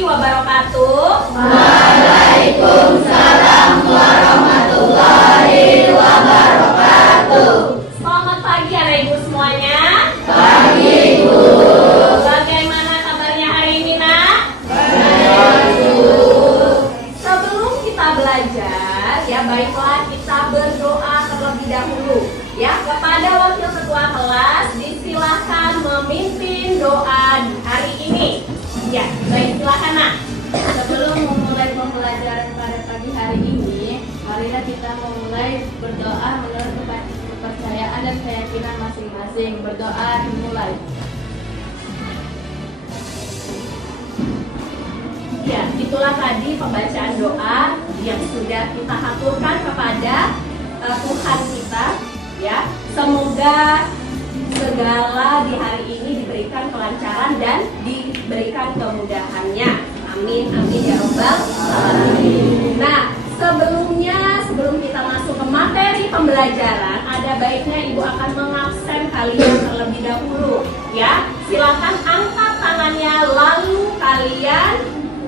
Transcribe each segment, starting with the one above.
warahmatullahi wabarakatuh. Waalaikumsalam warahmatullahi wabarakatuh. Selamat pagi anak ibu semuanya. Pagi Ibu. Bagaimana kabarnya hari ini nak? Sebelum kita belajar ya baiklah kita berdoa terlebih dahulu ya. Kepada wakil ketua kelas disilahkan memimpin doa hari ini. Ya, baik silakan nak. Sebelum memulai pembelajaran pada pagi hari ini, marilah kita memulai berdoa menurut kepercayaan dan keyakinan masing-masing. Berdoa dimulai. Ya, itulah tadi pembacaan doa yang sudah kita haturkan kepada Tuhan kita ya. Semoga segala di hari ini diberikan kelancaran dan diberikan kemudahannya. Amin, amin ya robbal alamin. Nah, sebelum kita masuk ke materi pembelajaran, ada baiknya ibu akan mengabsen kalian terlebih dahulu ya. Silakan angkat tangannya lalu kalian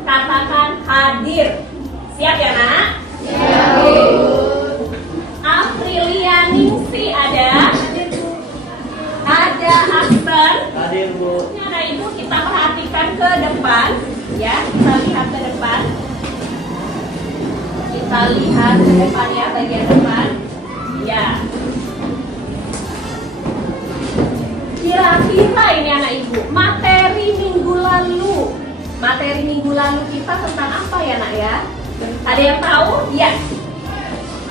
katakan hadir. Siap ya nak? Siap Ibu. Aprilia Ningsi ada? Ada Aksen? Hadir Bu. Nah ibu kita perhatikan ke depan ya. Kita lihat ke depan. Kita lihat ke depan ya, bagian depan. Ya. Kira-kira ini anak ibu, materi minggu lalu kita tentang apa ya nak ya? Ada yang tahu? Ya.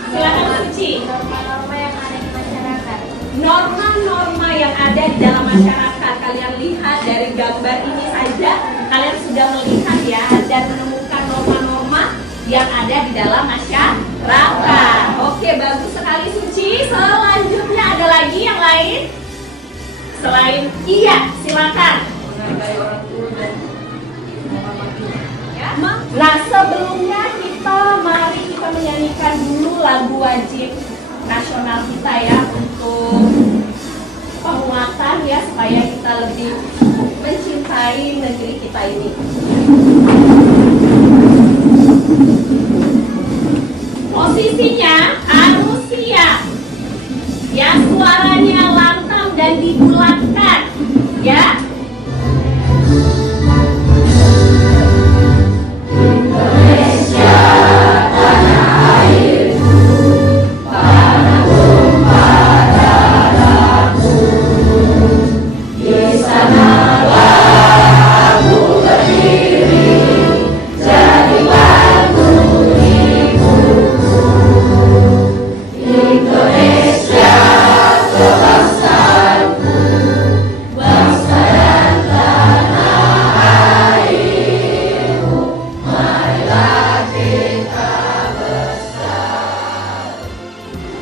Silakan Suci. Norma-norma yang ada di masyarakat. Norma-norma yang ada di dalam masyarakat. Kalian lihat dari gambar ini saja, kalian sudah melihat ya dan menemukan norma-norma yang ada di dalam masyarakat. Oke, bagus sekali Suci. Selanjutnya ada lagi yang lain? Selain iya, silakan. Menghargai orang tua dan menghormatinya. Ya. Nah, sebelumnya mari kita menyanyikan dulu lagu wajib nasional kita ya untuk penguatan ya supaya kita lebih mencintai negeri kita ini. Posisinya harus siap. Ya, suaranya lantang dan dibulatkan. Ya.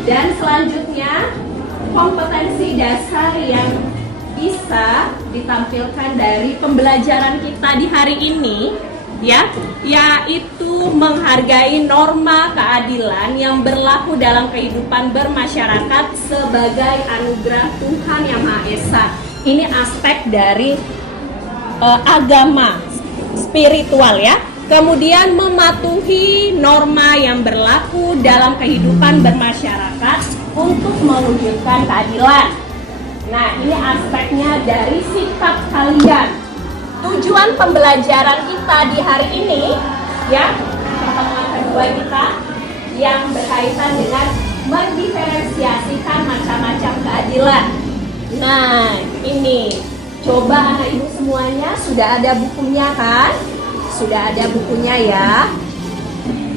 Dan selanjutnya kompetensi dasar yang bisa ditampilkan dari pembelajaran kita di hari ini ya, yaitu menghargai norma keadilan yang berlaku dalam kehidupan bermasyarakat sebagai anugerah Tuhan Yang Maha Esa. Ini aspek dari agama spiritual ya. Kemudian mematuhi norma yang berlaku dalam kehidupan bermasyarakat untuk mewujudkan keadilan. Nah, ini aspeknya dari sikap kalian. Tujuan pembelajaran kita di hari ini, ya, pertemuan kedua kita yang berkaitan dengan mendiferensiasikan macam-macam keadilan. Nah, ini coba anak ibu semuanya sudah ada bukunya kan? Sudah ada bukunya ya.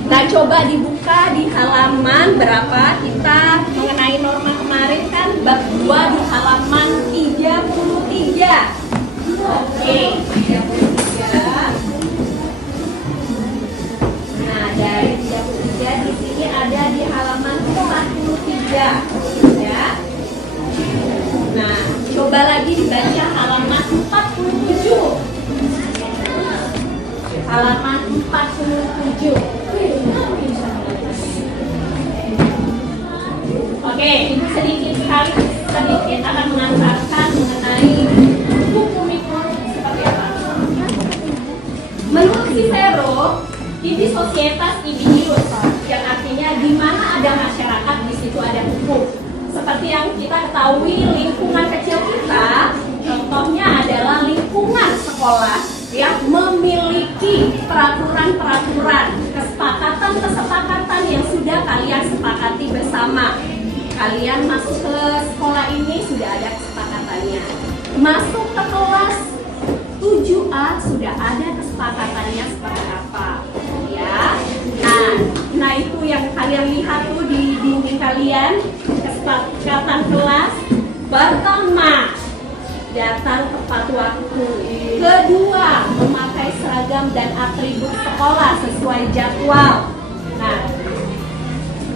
Nah, coba dibuka di halaman berapa? Kita mengenai norma kemarin kan bab 2 di halaman 33. Oke, 33. Nah, dari 33 di sini ada di halaman 43 ya. Nah, coba lagi dibaca halaman 47. Halaman 47. Oke, ibu sedikit akan mengantarkan mengenai hukum itu seperti apa. Menurut Cicero di societas individuus, yang artinya di mana ada masyarakat di situ ada hukum. Seperti yang kita ketahui, lingkungan kecil kita contohnya adalah lingkungan sekolah yang memiliki peraturan-peraturan, kesepakatan-kesepakatan yang sudah kalian sepakati bersama. Kalian masuk ke sekolah ini sudah ada kesepakatannya. Masuk ke kelas 7A sudah ada kesepakatannya seperti apa, ya. Nah itu yang kalian lihat tuh di dinding kalian, kesepakatan kelas. Pertama, datang tepat waktu. Kedua, memakai seragam dan atribut sekolah sesuai jadwal. Nah,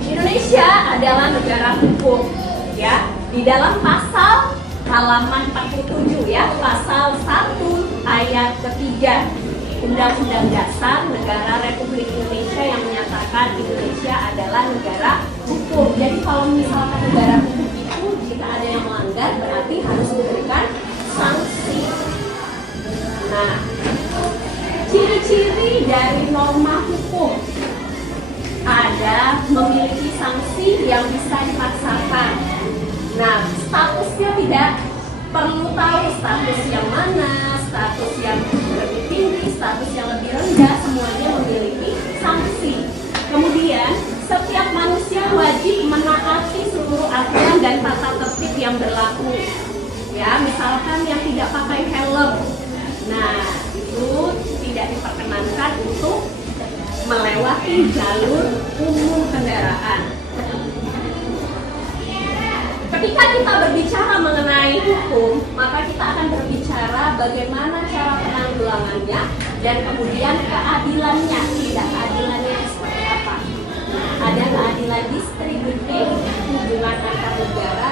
Indonesia adalah negara hukum, ya. Di dalam pasal halaman 47 ya, pasal 1 ayat ketiga Undang-Undang Dasar Negara Republik Indonesia yang menyatakan Indonesia adalah negara hukum. Jadi kalau misalkan negara hukum itu jika ada yang melanggar berarti harus diberikan sanksi. Nah, ciri-ciri dari norma hukum ada memiliki sanksi yang bisa dipaksakan. Nah, statusnya tidak perlu tahu status yang mana, status yang lebih tinggi, status yang lebih rendah, semuanya memiliki sanksi. Kemudian, setiap manusia wajib menaati seluruh aturan dan tata tertib yang berlaku. Ya, misalkan yang tidak pakai helm, nah itu tidak diperkenankan untuk melewati jalur umum kendaraan. Ketika kita berbicara mengenai hukum, maka kita akan berbicara bagaimana cara penanggulangannya dan kemudian keadilannya. Tidak keadilannya seperti apa? Nah, ada keadilan distributif, hubungan antar negara.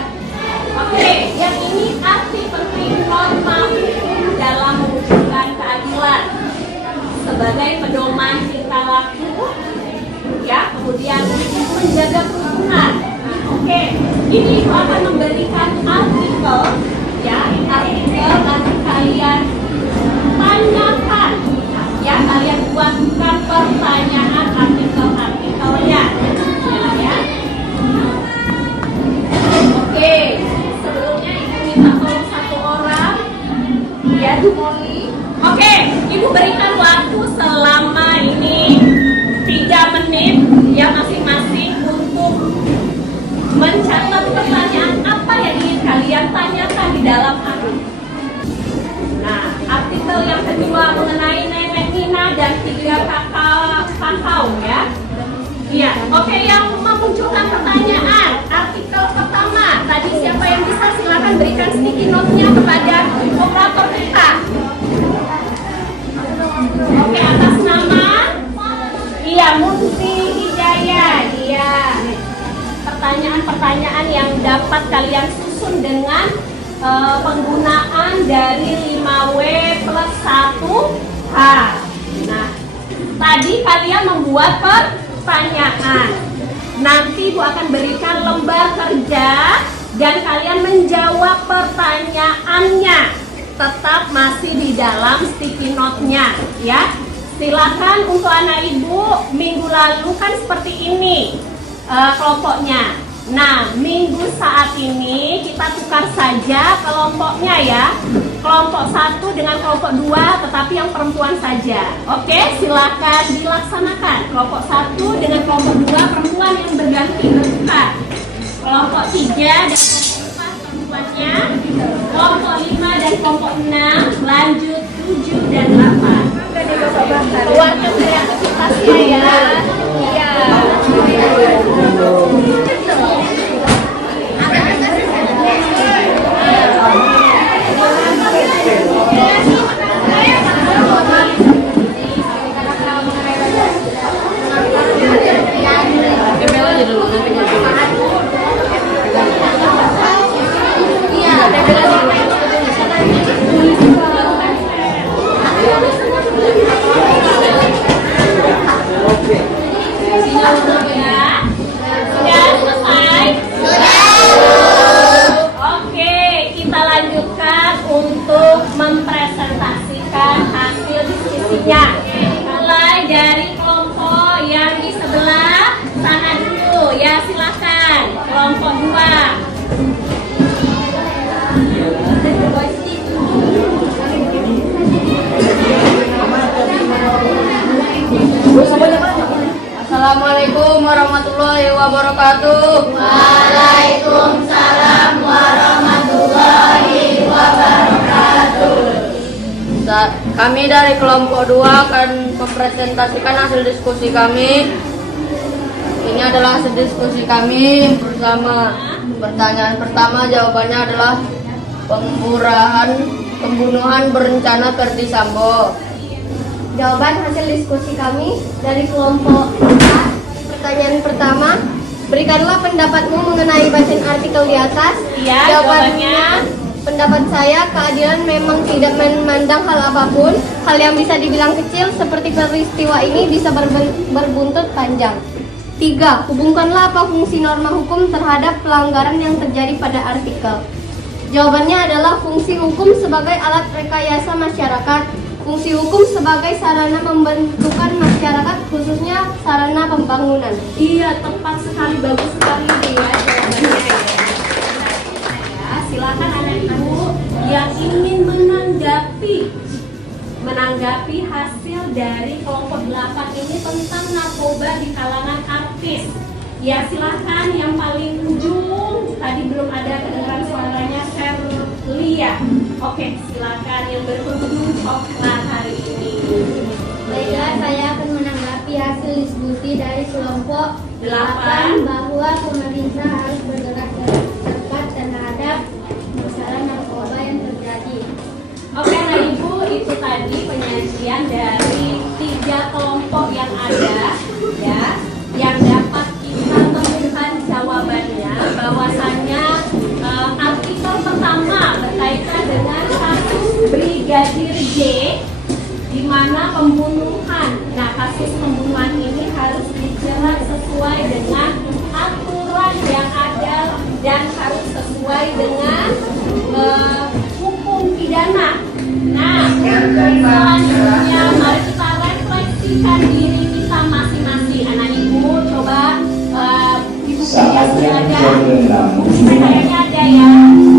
Oke, yang ini arti penting norma hukum dalam mewujudkan keadilan sebagai pedoman tingkah laku, ya, kemudian untuk menjaga kerukunan. Oke, ini akan memberikan artikel, ya, artikel nanti kalian tanyakan, ya, kalian buatkan pertanyaan artikelnya, ya. Oke, sebelumnya ibu minta tolong satu orang, ya, Bu Molly. Oke, ibu berikan waktu selama ini 3 menit, ya, masing-masing untuk mencatat pertanyaan apa yang ingin kalian tanyakan di dalam artikel. Nah, artikel yang kedua mengenai Nenek Nina dan 3 kakao, ya. Iya, oke, yang memunculkan pertanyaan. Artikel pertama, tadi siapa yang bisa silakan berikan sticky note-nya kepada operator kita. Oke, atas nama? Iya, Munti Hidayah. Iya. Pertanyaan-pertanyaan yang dapat kalian susun dengan penggunaan dari 5W plus 1H. Nah, tadi kalian membuat pertanyaan. Nanti Ibu akan berikan lembar kerja dan kalian menjawab pertanyaannya. Tetap masih di dalam sticky note-nya, ya. Silakan untuk anak Ibu, minggu lalu kan seperti ini kelompoknya. Nah, minggu saat ini kita tukar saja kelompoknya, ya. Kelompok 1 dengan kelompok 2, tetapi yang perempuan saja. Oke, silakan dilaksanakan. Kelompok 1 dengan kelompok 2 perempuan yang berganti bertukar. Kelompok 3 dan kelompok 4 perempuannya. Kelompok 5 dan kelompok 6 lanjut 7 dan 8. Keluarkan kreativitasnya, ya. Iya. Sudah warahmatullahi wabarakatuh. Waalaikumsalam warahmatullahi wabarakatuh. Kami dari kelompok 2 akan mempresentasikan hasil diskusi kami. Ini adalah hasil diskusi kami bersama. Pertanyaan pertama jawabannya adalah pembunuhan berencana Verdi Sambo. Jawaban hasil diskusi kami dari kelompok A. Pertanyaan pertama, berikanlah pendapatmu mengenai bacaan artikel di atas. Iya, jawabannya. Pendapat saya, keadilan memang tidak memandang hal apapun. Hal yang bisa dibilang kecil seperti peristiwa ini bisa berbuntut panjang. 3. Hubungkanlah apa fungsi norma hukum terhadap pelanggaran yang terjadi pada artikel. Jawabannya adalah fungsi hukum sebagai alat rekayasa masyarakat. Fungsi hukum sebagai sarana pembentukan masyarakat, khususnya sarana pembangunan. Iya, tepat sekali, bagus sekali nih ya jawabannya ya. Ya, silakan anak ibu yang ingin menanggapi hasil dari kelompok 8 ini tentang narkoba di kalangan artis. Ya, silakan yang paling ujung, tadi belum ada kedengaran suaranya, Sherlia. Oke, silakan yang berujung coklat hari ini. Baiklah, saya akan menanggapi hasil diskusi dari kelompok 8 bahwa pemerintah harus bergerak cepat terhadap masalah narkoba yang terjadi. Oke, nah ibu, itu tadi penyajian dari 3 kelompok yang ada, ya, yang dapat kita temukan jawabannya. Bahwasannya artikel pertama berkaitan dengan kasus Brigadir J, di mana pembunuhan. Nah, kasus pembunuhan ini harus dijerat sesuai dengan aturan yang ada dan harus sesuai dengan hukum pidana. Nah, selanjutnya mari kita refleksikan diri kita masing-masing. Anak ibu coba ibu punya ada, kayaknya ada ya,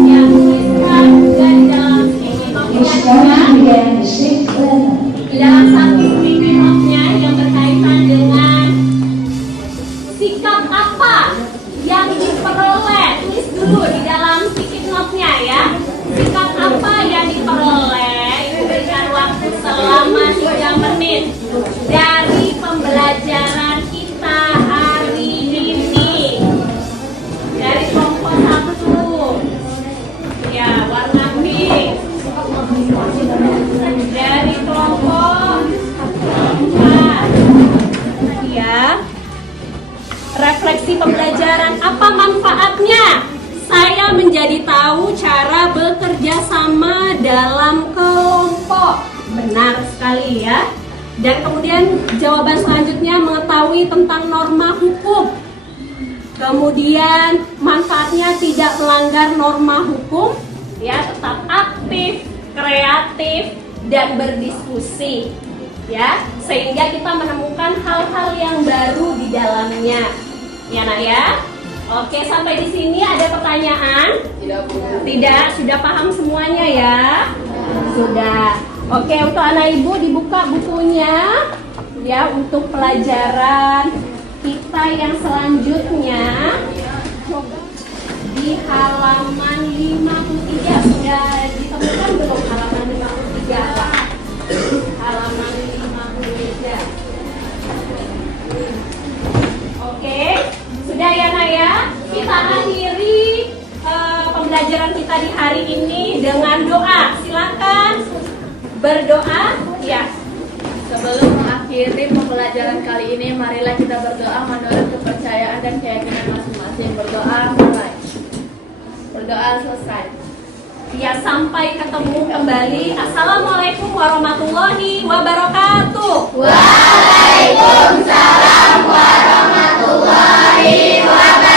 yang tuliskan juga di dalam sticky note-nya di dalam satu sticky note-nya yang berkaitan dengan sikap apa yang diperoleh. Tulis dulu di dalam sticky note-nya ya. Sikap apa yang diperoleh, berikan waktu selama 3 menit dari pembelajaran kita hari ini. Dari kelompok 1, ya, warna pink. Dari kelompok 4, ya, refleksi pembelajaran, apa manfaatnya? Saya menjadi tahu cara bekerja sama dalam kelompok. Benar sekali ya. Dan kemudian jawaban selanjutnya mengetahui tentang norma hukum. Kemudian manfaatnya tidak melanggar norma hukum, ya, tetap aktif, kreatif, dan berdiskusi, ya, sehingga kita menemukan hal-hal yang baru di dalamnya. Ya, nak ya. Oke, sampai di sini ada pertanyaan? Tidak, sudah paham semuanya ya? Sudah. Oke, untuk anak ibu dibuka bukunya ya untuk pelajaran kita yang selanjutnya. Di halaman 53 sudah ditemukan belum halaman 53? Halaman 53. Oke. Sudah ya nak ya, kita akhiri pembelajaran kita di hari ini dengan doa. Silakan berdoa ya. Sebelum mengakhiri pembelajaran kali ini, marilah kita berdoa menurut kepercayaan dan keyakinan masing-masing. Berdoa mulai. Berdoa selesai. Ya, sampai ketemu kembali. Assalamualaikum warahmatullahi wabarakatuh. Waalaikumsalam warahmatullahi wabarakatuh.